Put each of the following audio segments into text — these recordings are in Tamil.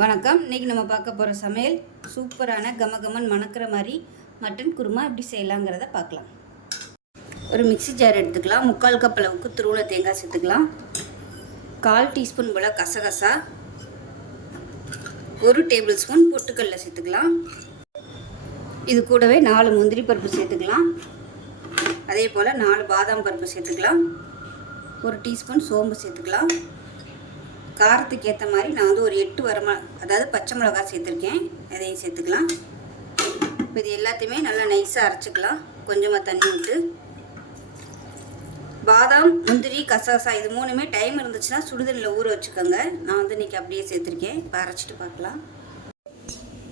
வணக்கம். இன்றைக்கி நம்ம பார்க்க போகிற சமையல் சூப்பரான கமகமன் மணக்கிற மாதிரி மட்டன் குருமா எப்படி செய்யலாங்கிறத பார்க்கலாம். ஒரு மிக்ஸி ஜார் எடுத்துக்கலாம். முக்கால் கப் அளவுக்கு துருவல தேங்காய் சேர்த்துக்கலாம். கால் டீஸ்பூன் போல் கசகசா. ஒரு டேபிள் ஸ்பூன் பொட்டுக்கல்ல சேர்த்துக்கலாம். இது கூடவே நாலு முந்திரி பருப்பு சேர்த்துக்கலாம். அதே போல் நாலு பாதாம் பருப்பு சேர்த்துக்கலாம். ஒரு டீஸ்பூன் சோம்பு சேர்த்துக்கலாம். காரத்துக்கு ஏற்ற மாதிரி நான் வந்து ஒரு எட்டு வரமா அதாவது பச்சை மிளகா சேர்த்துருக்கேன். அதையும் சேர்த்துக்கலாம். இப்போ இது எல்லாத்தையுமே நல்லா நைஸாக அரைச்சிக்கலாம். கொஞ்சமாக தண்ணி விட்டு. பாதாம் முந்திரி கசகசா இது மூணுமே டைம் இருந்துச்சுன்னா சுடுதண்ணில் ஊற வச்சுக்கோங்க. நான் வந்து இன்றைக்கி அப்படியே சேர்த்துருக்கேன். இப்போ அரைச்சிட்டு பார்க்கலாம்.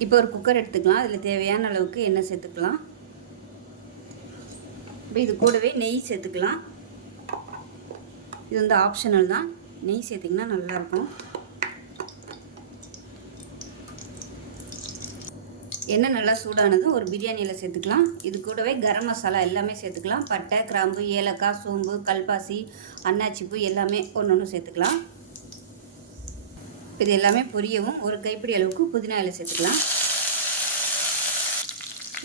இப்போ ஒரு குக்கர் எடுத்துக்கலாம். அதில் தேவையான அளவுக்கு எண்ணெய் சேர்த்துக்கலாம். இப்போ இது கூடவே நெய் சேர்த்துக்கலாம். இது வந்து ஆப்ஷனல் தான். நெய் சேர்த்திங்கன்னா நல்லாயிருக்கும். எண்ணெய் நல்லா சூடானதும் ஒரு பிரியாணியில் சேர்த்துக்கலாம். இது கூடவே கரம் மசாலா எல்லாமே சேர்த்துக்கலாம். பட்டை கிராம்பு ஏலக்காய் சோம்பு கல்பாசி அன்னாச்சிப்பூ எல்லாமே ஒன்று ஒன்று சேர்த்துக்கலாம். இது எல்லாமே பொரியவும் ஒரு கைப்பிடி அளவுக்கு புதினா இலை சேர்த்துக்கலாம்.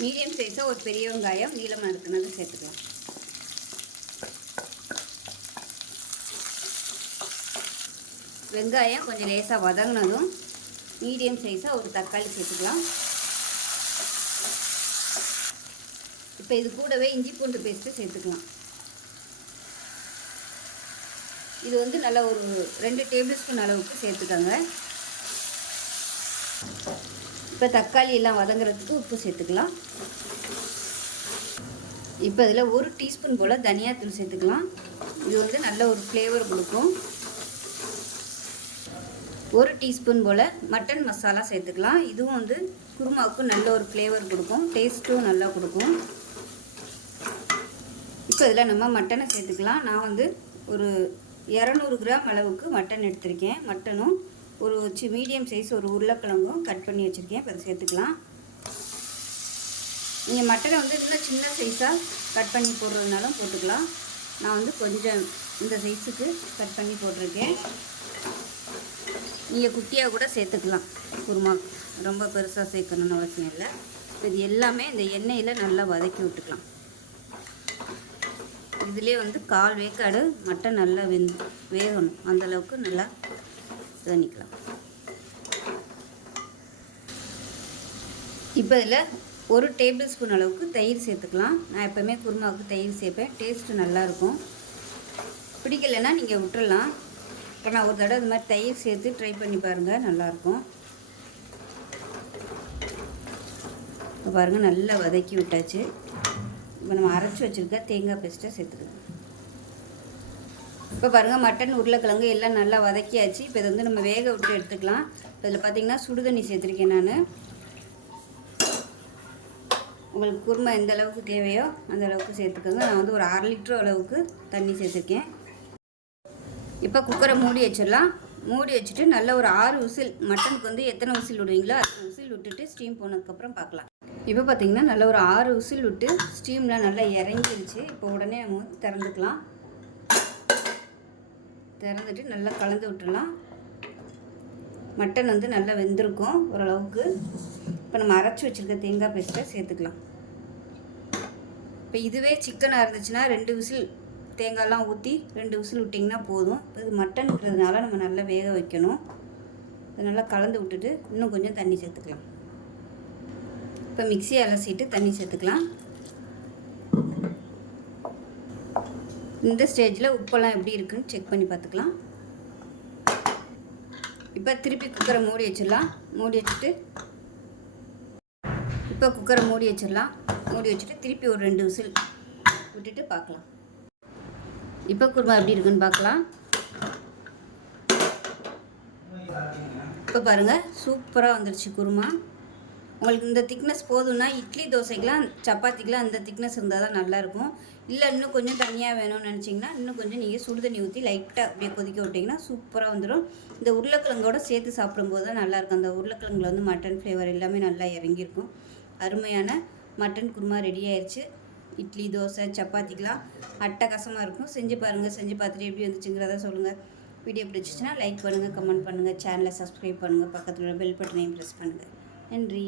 மீடியம் சைஸாக ஒரு பெரிய வெங்காயம் நீளமாக இருக்கிறது சேர்த்துக்கலாம். வெங்காயம் கொஞ்சம் லேசாக வதங்கினதும் மீடியம் சைஸாக ஒரு தக்காளி சேர்த்துக்கலாம். இப்போ இது கூடவே இஞ்சி பூண்டு பேஸ்ட்டு சேர்த்துக்கலாம். இது வந்து நல்லா ஒரு ரெண்டு டேபிள் ஸ்பூன் அளவுக்கு சேர்த்துக்கோங்க. இப்போ தக்காளி எல்லாம் வதங்குறதுக்கு உப்பு சேர்த்துக்கலாம். இப்போ இதில் ஒரு டீஸ்பூன் போல் தனியாத்தூள் சேர்த்துக்கலாம். இது வந்து நல்ல ஒரு ஃப்ளேவர் கொடுக்கும். ஒரு டீஸ்பூன் போல் மட்டன் மசாலா சேர்த்துக்கலாம். இதுவும் வந்து குருமாவுக்கு நல்ல ஒரு ஃப்ளேவர் கொடுக்கும். டேஸ்ட்டும் நல்லா கொடுக்கும். இப்போ இதில் நம்ம மட்டனை சேர்த்துக்கலாம். நான் வந்து ஒரு இரநூறு கிராம் அளவுக்கு மட்டன் எடுத்திருக்கேன். மட்டனும் ஒரு சி மீடியம் சைஸ் ஒரு உருளைக்கிழங்கும் கட் பண்ணி வச்சுருக்கேன். இப்போ அதை சேர்த்துக்கலாம். நீங்கள் மட்டனை வந்து இன்னும் சின்ன சைஸாக கட் பண்ணி போடுறதுனாலும் போட்டுக்கலாம். நான் வந்து கொஞ்சம் இந்த சைஸுக்கு கட் பண்ணி போட்டிருக்கேன். நீங்கள் குட்டியாக கூட சேர்த்துக்கலாம். குருமா ரொம்ப பெருசாக சேர்க்கணும்னு அவசியம் இல்லை. இது எல்லாமே இந்த எண்ணெயில் நல்லா வதக்கி விட்டுக்கலாம். இதிலே வந்து கால் வேக்காடு மட்டன் நல்லா வெந் வேகணும். அந்தளவுக்கு நல்லா பண்ணிக்கலாம் இப்போ இதில் ஒரு டேபிள் ஸ்பூன் அளவுக்கு தயிர் சேர்த்துக்கலாம். நான் எப்போவுமே குருமாவுக்கு தயிர் சேர்ப்பேன். டேஸ்ட்டு நல்லாயிருக்கும் பிடிக்கலைன்னா நீங்கள் விட்டுறலாம். இப்போ நான் ஒரு தடவை இது மாதிரி தயிர் சேர்த்து ட்ரை பண்ணி பாருங்கள் நல்லாயிருக்கும். இப்போ பாருங்கள் நல்லா வதக்கி விட்டாச்சு. இப்போ நம்ம அரைச்சி வச்சுருக்க தேங்காய் பேஸ்ட்டை சேர்த்துக்கலாம். இப்போ பாருங்கள் மட்டன் உருளைக்கிழங்கு எல்லாம் நல்லா வதக்கியாச்சு. இப்போ இதை வந்து நம்ம வேக விட்டு எடுத்துக்கலாம். இப்போ இதில் பார்த்தீங்கன்னா சுடுதண்ணி சேர்த்துருக்கேன் நான். உங்களுக்கு குருமா எந்த அளவுக்கு தேவையோ அந்த அளவுக்கு சேர்த்துக்கோங்க. நான் வந்து ஒரு அரை லிட்டர் அளவுக்கு தண்ணி சேர்த்துருக்கேன். இப்போ குக்கரை மூடி வச்சிடலாம். மூடி வச்சுட்டு நல்ல ஒரு ஆறு உசில் மட்டனுக்கு வந்து எத்தனை விசில் விடுவீங்களோ அத்தனை விசில் விட்டுட்டு ஸ்டீம் போனதுக்கப்புறம் பார்க்கலாம். இப்போ பார்த்தீங்கன்னா நல்ல ஒரு ஆறு உசில் விட்டு ஸ்டீம்லாம் நல்லா இறங்கிருச்சு. இப்போ உடனே நம்ம வந்து திறந்துக்கலாம். திறந்துட்டு நல்லா கலந்து விட்டுடலாம். மட்டன் வந்து நல்லா வெந்திருக்கும் ஓரளவுக்கு. இப்போ நம்ம அரைச்சி வச்சுருக்க தேங்காய் பேஸ்ட்டை சேர்த்துக்கலாம். இப்போ இதுவே சிக்கனாக இருந்துச்சுன்னா ரெண்டு விசில் தேங்காய்லாம் ஊற்றி ரெண்டு விசில் விட்டிங்கன்னா போதும். இது மட்டன்ங்கிறதுனால நம்ம நல்லா வேக வைக்கணும். இது நல்லா கலந்து விட்டுட்டு இன்னும் கொஞ்சம் தண்ணி சேர்த்துக்கலாம். இப்போ மிக்சி அலசிட்டு தண்ணி சேர்த்துக்கலாம். இந்த ஸ்டேஜில் உப்பெல்லாம் எப்படி இருக்குன்னு செக் பண்ணி பார்த்துக்கலாம். இப்போ திருப்பி குக்கரை மூடி வச்சிடலாம். மூடி வச்சுட்டு இப்போ குக்கரை மூடி வச்சிடலாம். மூடி வச்சுட்டு திருப்பி ஒரு ரெண்டு விசில் விட்டுட்டு பார்க்கலாம். இப்போ குருமா எப்படி இருக்குன்னு பார்க்கலாம். இப்போ பாருங்கள் சூப்பராக வந்துருச்சு குருமா. உங்களுக்கு இந்த திக்னஸ் போதும்னா இட்லி தோசைக்கெலாம் சப்பாத்திக்கெலாம் அந்த திக்னஸ் இருந்தால் தான் நல்லாயிருக்கும் இல்லை இன்னும் கொஞ்சம் தனியாக வேணும்னு நினச்சிங்கன்னா இன்னும் கொஞ்சம் நீங்கள் சுடு தண்ணி ஊற்றி லைட்டாக அப்படியே கொதிக்க விட்டிங்கன்னா சூப்பராக வந்துடும் இந்த உருளைக்கிழங்கோட சேர்த்து சாப்பிடும்போது தான் நல்லாயிருக்கும் அந்த உருளைக்கிழங்குல வந்து மட்டன் ஃப்ளேவர் எல்லாமே நல்லா இறங்கியிருக்கும். அருமையான மட்டன் குருமா ரெடி ஆயிடுச்சு இட்லி தோசை சப்பாத்திக்கெலாம் அட்டகாசமாக இருக்கும். செஞ்சு பாருங்கள் செஞ்சு பார்த்துட்டு எப்படி வந்துச்சுங்கிறத சொல்லுங்கள் வீடியோ பிடிச்சிச்சின்னா லைக் பண்ணுங்கள் கமெண்ட் பண்ணுங்கள் சேனலை சப்ஸ்கிரைப் பண்ணுங்கள் பக்கத்தில் உள்ள பெல் பட்டனையும் ப்ரெஸ் பண்ணுங்கள் நன்றி.